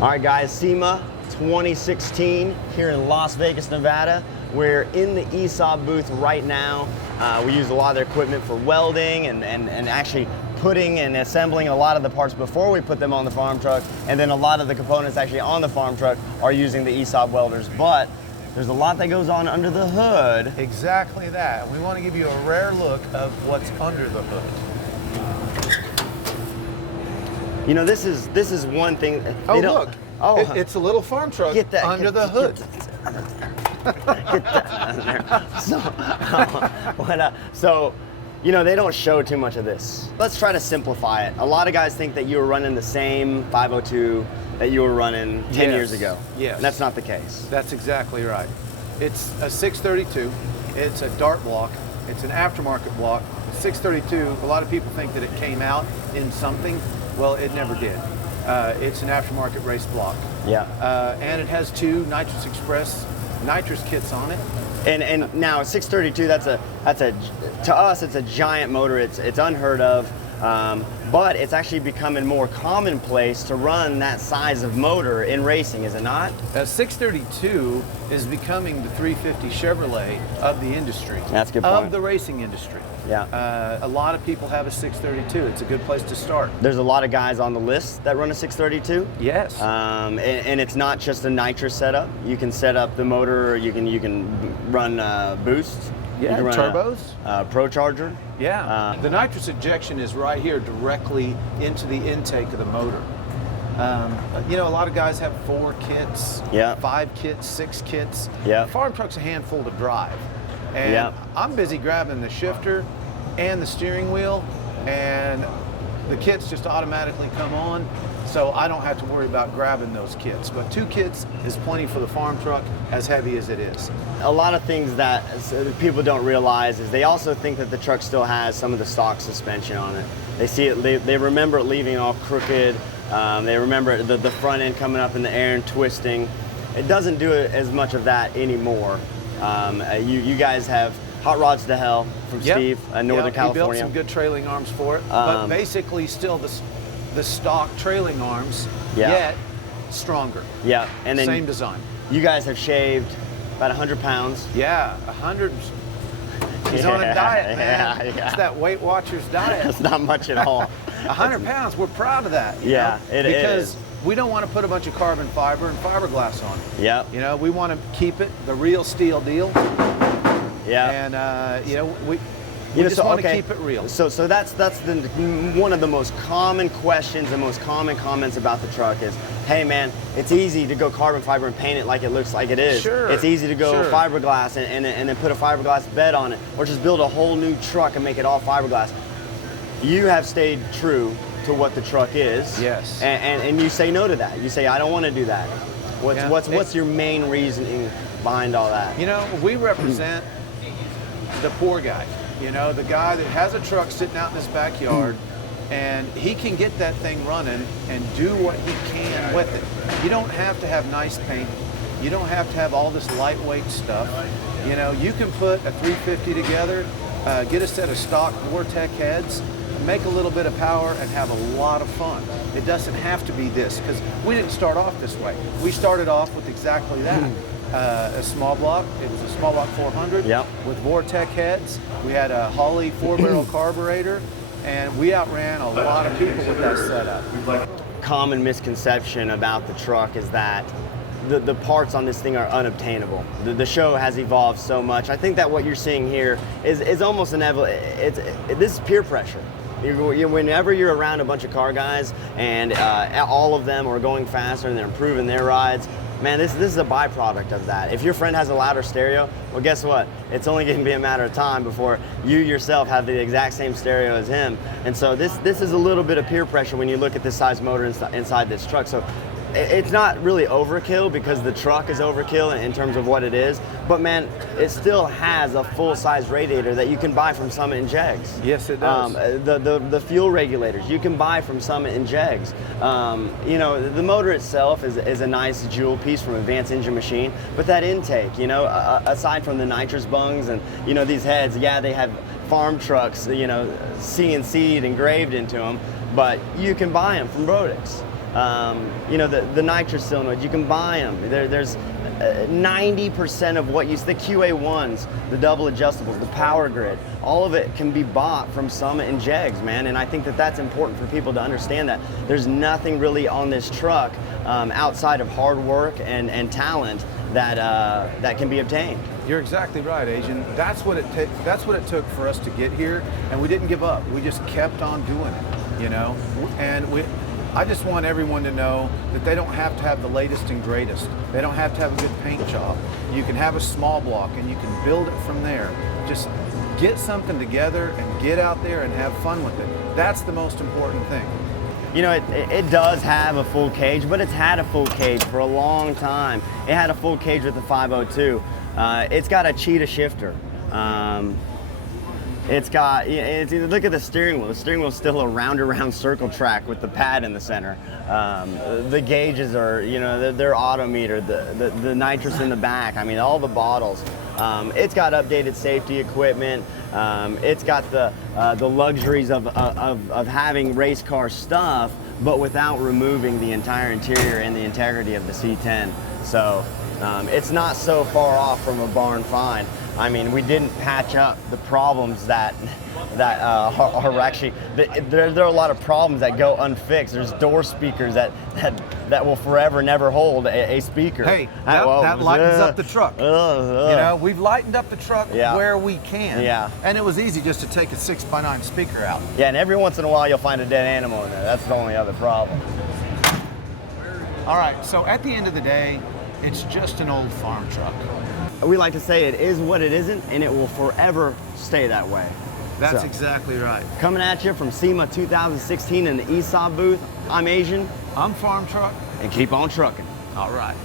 All right, guys, SEMA 2016 here in Las Vegas, Nevada. We're in the ESAB booth right now. We use a lot of their equipment for welding and actually putting and assembling a lot of the parts before we put them on the farm truck. And then a lot of the components actually on the farm truck are using the ESAB welders. But there's a lot that goes on under the hood. Exactly that. We want to give you a rare look of what's under the hood. You know, this is one thing. Oh, look. Oh, it's a little farm truck under the hood. So, you know, they don't show too much of this. Let's try to simplify it. A lot of guys think that you were running the same 502 that you were running 10 years ago. Yes. And that's not the case. That's exactly right. It's a 632. It's a dart block. It's an aftermarket block. 632, a lot of people think that it came out in something. Well, it never did. It's an aftermarket race block. Yeah. And it has two Nitrous Express nitrous kits on it. And now 632, that's a to us it's a giant motor. It's unheard of. But it's actually becoming more commonplace to run that size of motor in racing, is it not? 632 is becoming the 350 Chevrolet of the industry. That's a good point. Of the racing industry. Yeah. A lot of people have a 632. It's a good place to start. There's a lot of guys on the list that run a 632. Yes. And it's not just a nitrous setup. You can set up the motor. You can run boost. Yeah, you can run turbos. Pro Charger. Yeah. The nitrous injection is right here directly into the intake of the motor. You know, a lot of guys have 4 kits, 5 kits, 6 kits. Yeah. Farm truck's a handful to drive. And I'm busy grabbing the shifter and the steering wheel, and the kits just automatically come on, so I don't have to worry about grabbing those kits. But 2 kits is plenty for the farm truck, as heavy as it is. A lot of things that people don't realize is they also think that the truck still has some of the stock suspension on it. They see it, they remember it leaving all crooked. They remember the front end coming up in the air and twisting. It doesn't do as much of that anymore. You guys have Hot Rods to Hell from Steve, Northern California. He built some good trailing arms for it, but basically still the stock trailing arms, yet stronger. Yeah, and then same design. You guys have shaved about 100 pounds. Yeah, 100. He's on a diet, man. It's that Weight Watchers diet. It's not much at all. 100 pounds, we're proud of that. Yeah, it is. Because we don't want to put a bunch of carbon fiber and fiberglass on it. Yeah. You know, we want to keep it the real steel deal. Yeah. And, you know, we just want to keep it real. So that's one of the most common questions and most common comments about the truck is, hey man, it's easy to go carbon fiber and paint it like it looks like it is. Sure. It's easy to go fiberglass and then put a fiberglass bed on it, or just build a whole new truck and make it all fiberglass. You have stayed true to what the truck is. Yes. And you say no to that. You say, I don't want to do that. What's your main reasoning behind all that? You know, we represent the poor guy. You know, the guy that has a truck sitting out in his backyard, and he can get that thing running and do what he can with it. You don't have to have nice paint. You don't have to have all this lightweight stuff. You know, you can put a 350 together, get a set of stock Vortec heads, make a little bit of power, and have a lot of fun. It doesn't have to be this, because we didn't start off this way. We started off with exactly that. A small block. It was a small block 400 with Vortec heads. We had a Holley 4-barrel carburetor, and we outran a lot of people with that setup. Common misconception about the truck is that the parts on this thing are unobtainable. The show has evolved so much. I think that what you're seeing here is almost this is peer pressure. Whenever you're around a bunch of car guys and all of them are going faster and they're improving their rides, man, this is a byproduct of that. If your friend has a louder stereo, well, guess what? It's only going to be a matter of time before you yourself have the exact same stereo as him. And so this is a little bit of peer pressure when you look at this size motor inside this truck. So it's not really overkill because the truck is overkill in terms of what it is, but man, it still has a full-size radiator that you can buy from Summit and Jegs. Yes, it does. The fuel regulators you can buy from Summit and Jegs. You know, the motor itself is a nice jewel piece from Advanced Engine Machine, but that intake, you know, aside from the nitrous bungs and, you know, these heads, yeah, they have Farmtrucks, you know, CNC'd engraved into them, but you can buy them from Brodix. You know, the nitrous solenoids, you can buy them. There's 90% of what you see, the QA1s, the double adjustables, the power grid, all of it can be bought from Summit and Jegs, man. And I think that that's important for people to understand, that there's nothing really on this truck outside of hard work and talent that can be obtained. You're exactly right, Agent. That's what it took for us to get here, and we didn't give up. We just kept on doing it, you know. And I just want everyone to know that they don't have to have the latest and greatest. They don't have to have a good paint job. You can have a small block and you can build it from there. Just get something together and get out there and have fun with it. That's the most important thing. You know, it does have a full cage, but it's had a full cage for a long time. It had a full cage with the 502. It's got a cheetah shifter. Look at the steering wheel. The steering wheel's still a round circle track with the pad in the center. The gauges are, you know, they're autometer. The nitrous in the back. I mean, all the bottles. It's got updated safety equipment. It's got the luxuries of having race car stuff, but without removing the entire interior and the integrity of the C10. So it's not so far off from a barn find. I mean, we didn't patch up the problems that are actually, there are a lot of problems that go unfixed. There's door speakers that will forever never hold a speaker. Hey, that lightens up the truck. You know, we've lightened up the truck Yeah. where we can. Yeah. And it was easy just to take a 6x9 speaker out. Yeah, and every once in a while you'll find a dead animal in there. That's the only other problem. All right, so at the end of the day, it's just an old farm truck. We like to say it is what it isn't, and it will forever stay that way. That's So, exactly right. coming at you from SEMA 2016 in the ESAB booth, I'm Asian, I'm Farmtruck. and keep on trucking. All right.